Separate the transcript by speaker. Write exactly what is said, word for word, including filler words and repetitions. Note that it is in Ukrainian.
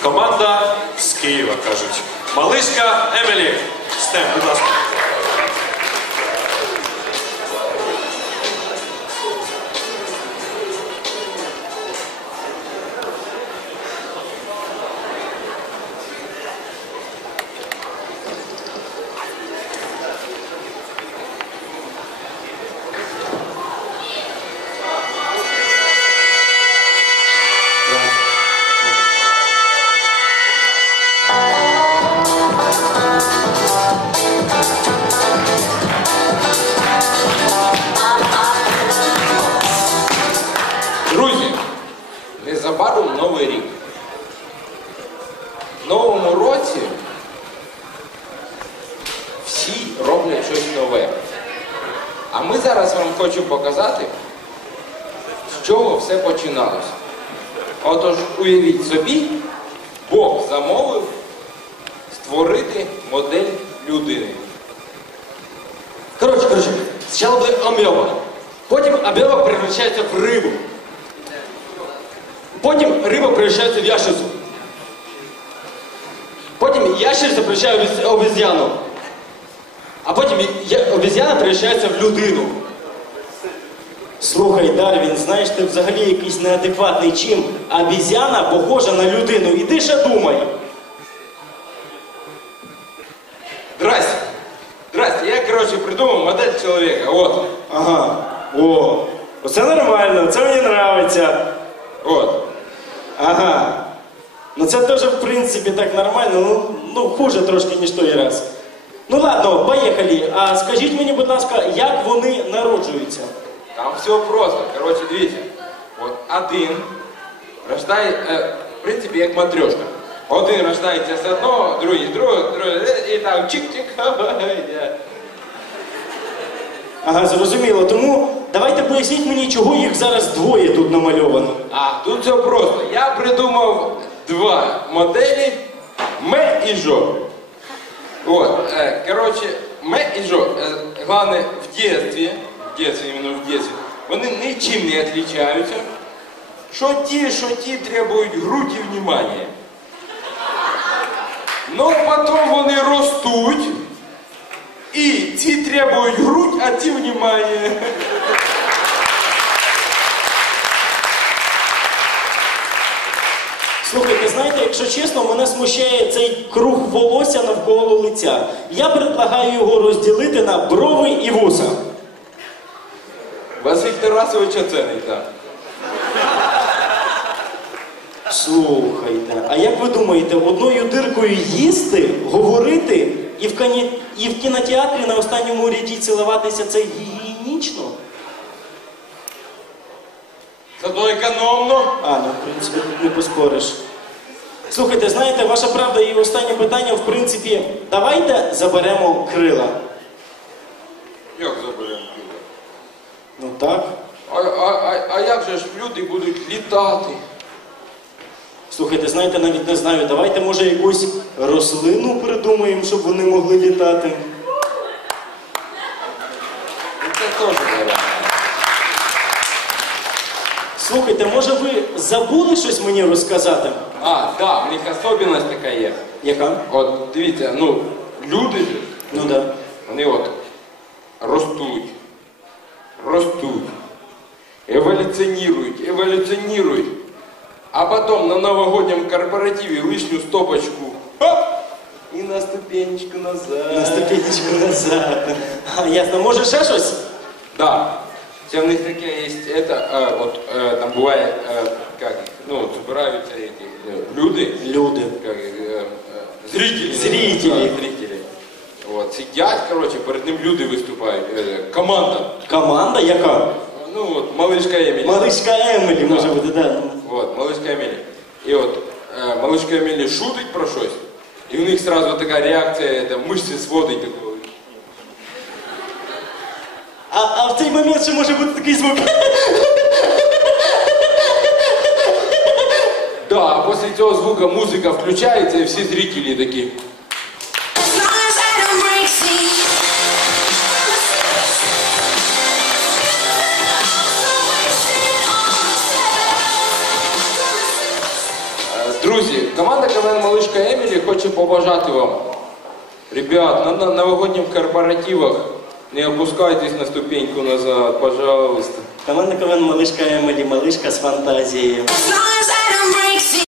Speaker 1: команда з Києва, кажуть. Малишка Емілі. Стем, будь ласка.
Speaker 2: Незабаром Новий рік. В новому році всі роблять щось нове. А ми зараз вам хочемо показати, з чого все починалося. Отож, уявіть собі, Бог замовив створити модель людини.
Speaker 3: Короче, короче, сначала будет амеба, потім амеба превращается в рыбу, потім риба превращается в ящерицу, потім ящериця превращается в обезьяну, а потім я- обезьяна превращается в людину.
Speaker 4: Слухай, Дарвін, знаєш, ти взагалі якийсь неадекватний. Чим обезьяна похожа на людину? Іди ще думай.
Speaker 2: Здрасте. Здрасте. Я, короче, придумал модель человека. Вот.
Speaker 4: Ага, о, оце нормально, це мені нравиться.
Speaker 2: Вот.
Speaker 4: Ага. Ну це теж, в принципі, так нормально, ну, ну хуже трошки, ніж той раз. Ну ладно, поїхали. А скажіть мені, будь ласка, як вони народжуються?
Speaker 2: Там все просто. Короче, видите. Вот один рождає, э, в принципі, як матрешка. Один рождається з одного, другий з другого, другий, і там чик-чик.
Speaker 4: Ага, зрозуміло. Тому давайте поясніть мені, чого їх зараз двоє тут намальовано.
Speaker 2: А тут все просто. Я придумав два моделі Ме і Жо. Вот, э, короче, Ме і Жо, э, главное, в детстве, в детстве, именно в детстве, вони нічим не отличаються. Що ті, що ті требують грудь і внимання. Но потом вони ростуть, і ці требують грудь, а ті внимання.
Speaker 4: Слухайте, знаєте, якщо чесно, мене смущає цей круг волосся навколо лиця. Я предлагаю його розділити на брови і вуса.
Speaker 2: Василь Тарасович оценить, так.
Speaker 4: Слухайте, а як ви думаєте, одною диркою їсти, говорити і в, кані... і в кінотеатрі на останньому ряді цілуватися це гігієнічно?
Speaker 2: Зато економно.
Speaker 4: А, ну, в принципі, тут не поспориш. Слухайте, знаєте, ваша правда і останнє питання, в принципі, давайте заберемо крила.
Speaker 2: Як заберемо?
Speaker 4: Ну так.
Speaker 2: А, а, а, а як же ж люди будуть літати?
Speaker 4: Слухайте, знаєте, навіть не знаю, давайте, може, якусь рослину придумаємо, щоб вони могли літати.
Speaker 2: Ну, це теж варіант.
Speaker 4: Слухайте, може ви забули щось мені розказати?
Speaker 2: А, да, в них особливість така є.
Speaker 4: Яка?
Speaker 2: От дивіться, ну, люди ж,
Speaker 4: Ну да.
Speaker 2: вони от ростуть, ростуть, еволюціонують, еволюціонують, а потім на новогодньому корпоративі лишню стопочку, хоп, і на ступенечку назад.
Speaker 4: На ступенечку назад. А, ясно. Може ще щось?
Speaker 2: Да. Це в них таке є, это, э, вот, э, там буває, э, как, ну, вот, збираються эти, э, люди,
Speaker 4: Люди.
Speaker 2: как, э, э, зрители.
Speaker 4: Зрители.
Speaker 2: Да, зрители. Вот, сидять, короче, перед ним люди виступають, э, команда.
Speaker 4: Команда яка?
Speaker 2: Ну, вот, малышка Емілі.
Speaker 4: Малишка Емілі,
Speaker 2: Да.
Speaker 4: може бути, да.
Speaker 2: Вот, малышка Емілі. І от, э, малышка Емілі шутить про щось, і у них сразу така реакція, это, мишці сводить такого.
Speaker 4: А, а в цей момент ще може бути такий звук.
Speaker 2: Да, а после цього звука музика включається, і всі зрителі такі. Друзі, команда ка КВН «Малышка Емілі» хоче побажати вам. Ребят, на, на новогодніх корпоративах не опускайтесь на ступеньку назад, пожалуйста.
Speaker 4: КВН, КВН, малышка Емелі, малышка з фантазією.
Speaker 5: As long as I